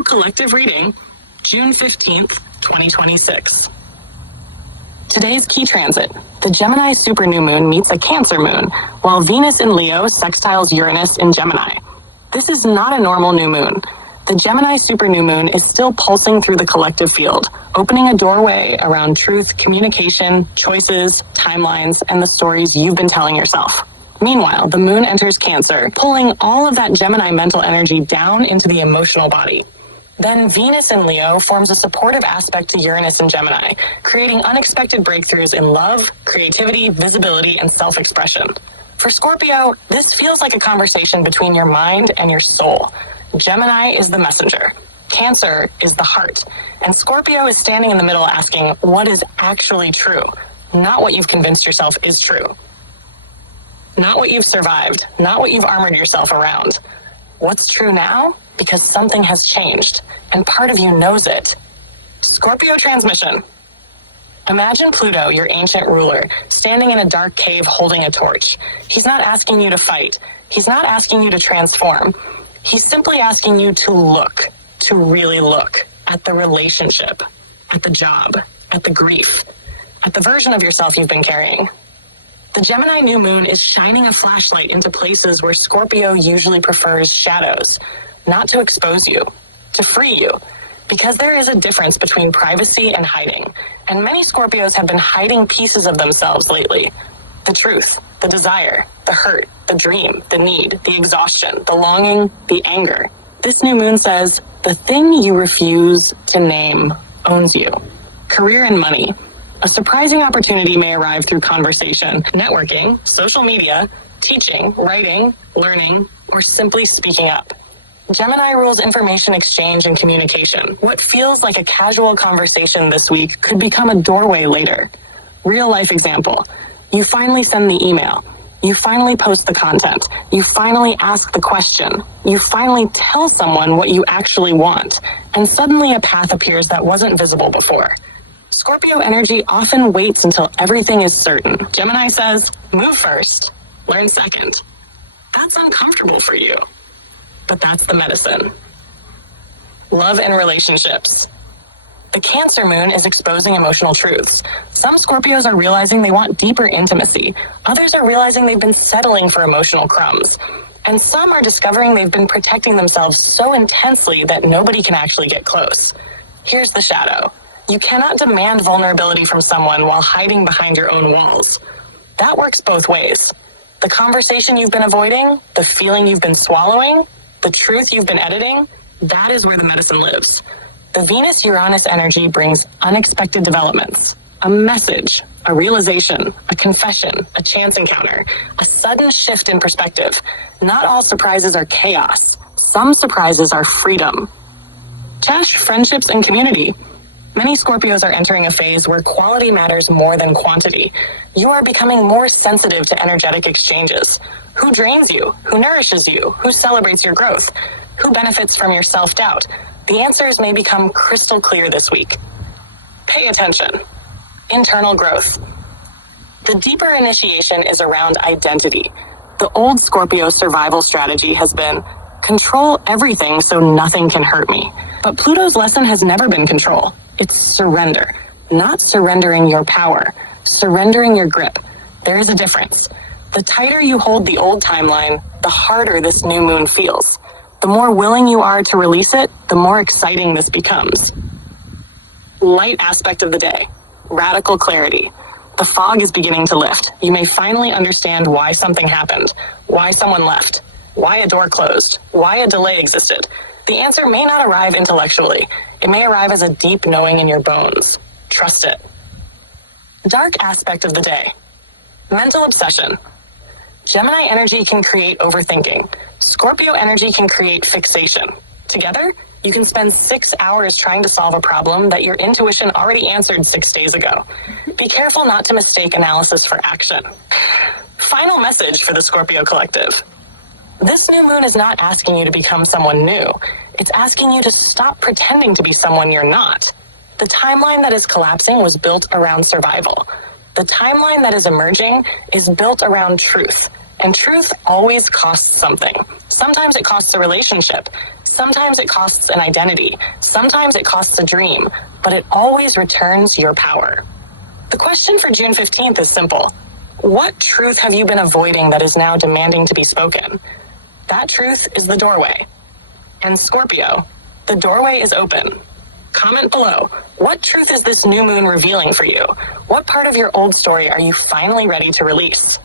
Scorpio collective reading, June 15th, 2026. Today's key transit. The Gemini Super New Moon meets a Cancer moon, while Venus in Leo sextiles Uranus in Gemini. This is not a normal new moon. The Gemini Super New Moon is still pulsing through the collective field, opening a doorway around truth, communication, choices, timelines, and the stories you've been telling yourself. Meanwhile, the moon enters Cancer, pulling all of that Gemini mental energy down into the emotional body. Then Venus in Leo forms a supportive aspect to Uranus in Gemini, creating unexpected breakthroughs in love, creativity, visibility, and self-expression. For Scorpio, this feels like a conversation between your mind and your soul. Gemini is the messenger. Cancer is the heart. And Scorpio is standing in the middle asking, what is actually true? Not what you've convinced yourself is true. Not what you've survived, not what you've armored yourself around. What's true now? Because something has changed, and part of you knows it. Scorpio transmission. Imagine Pluto, your ancient ruler, standing in a dark cave holding a torch. He's not asking you to fight. He's not asking you to transform. He's simply asking you to look, to really look at the relationship, at the job, at the grief, at the version of yourself you've been carrying. The Gemini new moon is shining a flashlight into places where Scorpio usually prefers shadows, not to expose you, to free you, because there is a difference between privacy and hiding, and many Scorpios have been hiding pieces of themselves lately. The truth, the desire, the hurt, the dream, the need, the exhaustion, the longing, the anger. This new moon says, the thing you refuse to name owns you. Career and money. A surprising opportunity may arrive through conversation, networking, social media, teaching, writing, learning, or simply speaking up. Gemini rules information exchange and communication. What feels like a casual conversation this week could become a doorway later. Real life example. You finally send the email. You finally post the content. You finally ask the question. You finally tell someone what you actually want. And suddenly a path appears that wasn't visible before. Scorpio energy often waits until everything is certain. Gemini says, move first, learn second. That's uncomfortable for you, but that's the medicine. Love and relationships. The Cancer moon is exposing emotional truths. Some Scorpios are realizing they want deeper intimacy. Others are realizing they've been settling for emotional crumbs. And some are discovering they've been protecting themselves so intensely that nobody can actually get close. Here's the shadow. You cannot demand vulnerability from someone while hiding behind your own walls. That works both ways. The conversation you've been avoiding, the feeling you've been swallowing, the truth you've been editing, that is where the medicine lives. The Venus-Uranus energy brings unexpected developments, a message, a realization, a confession, a chance encounter, a sudden shift in perspective. Not all surprises are chaos. Some surprises are freedom. Cash, friendships, and community. Many Scorpios are entering a phase where quality matters more than quantity. You are becoming more sensitive to energetic exchanges. Who drains you? Who nourishes you? Who celebrates your growth? Who benefits from your self-doubt? The answers may become crystal clear this week. Pay attention. Internal growth. The deeper initiation is around identity. The old Scorpio survival strategy has been control everything so nothing can hurt me. But Pluto's lesson has never been control. It's surrender. Not surrendering your power, surrendering your grip. There is a difference. The tighter you hold the old timeline, the harder this new moon feels. The more willing you are to release it, the more exciting this becomes. Light aspect of the day. Radical clarity. The fog is beginning to lift. You may finally understand why something happened, why someone left, why a door closed, why a delay existed. The answer may not arrive intellectually. It may arrive as a deep knowing in your bones. Trust it. Dark aspect of the day. Mental obsession. Gemini energy can create overthinking. Scorpio energy can create fixation. Together, you can spend 6 hours trying to solve a problem that your intuition already answered 6 days ago. Be careful not to mistake analysis for action. Final message for the Scorpio collective. This new moon is not asking you to become someone new. It's asking you to stop pretending to be someone you're not. The timeline that is collapsing was built around survival. The timeline that is emerging is built around truth. And truth always costs something. Sometimes it costs a relationship. Sometimes it costs an identity. Sometimes it costs a dream. But it always returns your power. The question for June 15th is simple. What truth have you been avoiding that is now demanding to be spoken? That truth is the doorway. And Scorpio, the doorway is open. Comment below. What truth is this new moon revealing for you? What part of your old story are you finally ready to release?